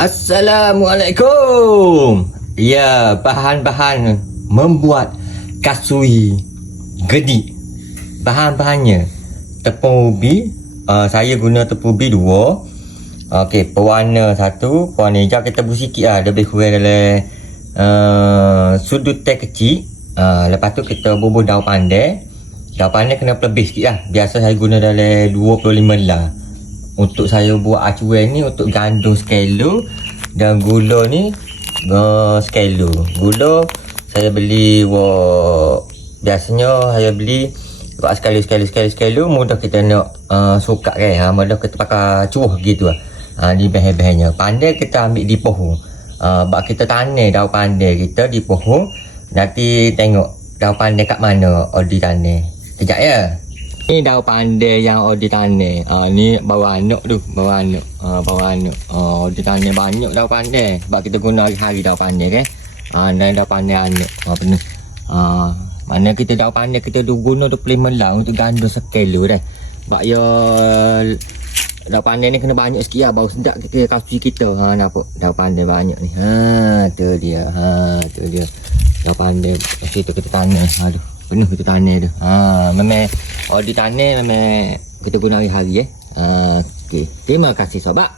Assalamualaikum. Ya, bahan-bahan membuat kasui gedik. Bahan-bahannya tepung ubi. Saya guna tepung ubi 2. Okey, pewarna 1, pewarna hijau kita buat sikit lah. Dia lebih kurang dalam sudut teh kecil. Lepas tu kita bubuh daun pandai. Daun pandai kena lebih sikit lah. Biasa saya guna dalam 25 lah. Untuk saya buat acuan ni untuk gandum sekilo dan gula ni sekilo. Gula saya beli biasanya saya beli buat sekilo mudah kita nak suka kan. Mudah kita pakai cuah gitu lah. Ni bahan-bahannya. Pandai kita ambil di pohon. Bak kita tanam daun pandai kita di pohon. Nanti tengok daun pandai kat mana odi tanam. Sekejap ya. Ni daun pandai yang odi tanam. Ni bawah anak tu, bawah anak. Odi tanam banyak daun pandai. Sebab kita guna hari-hari daun pandai kan. Dan daun pandai anak. Benar. Mana kita daun pandai kita guna 25 lah untuk gandum sekilo dah. Sebab ya daun pandai ni kena banyak sikit lah. Baru sedap kita kasih kita. Nampak daun pandai banyak ni. Tu dia. Tu dia. Daun pandai. Kita tanam. Aduh. Penuh kita tanam tu. Memang kalau ditanam memang kita guna hari-hari. Okey. Terima kasih sobat.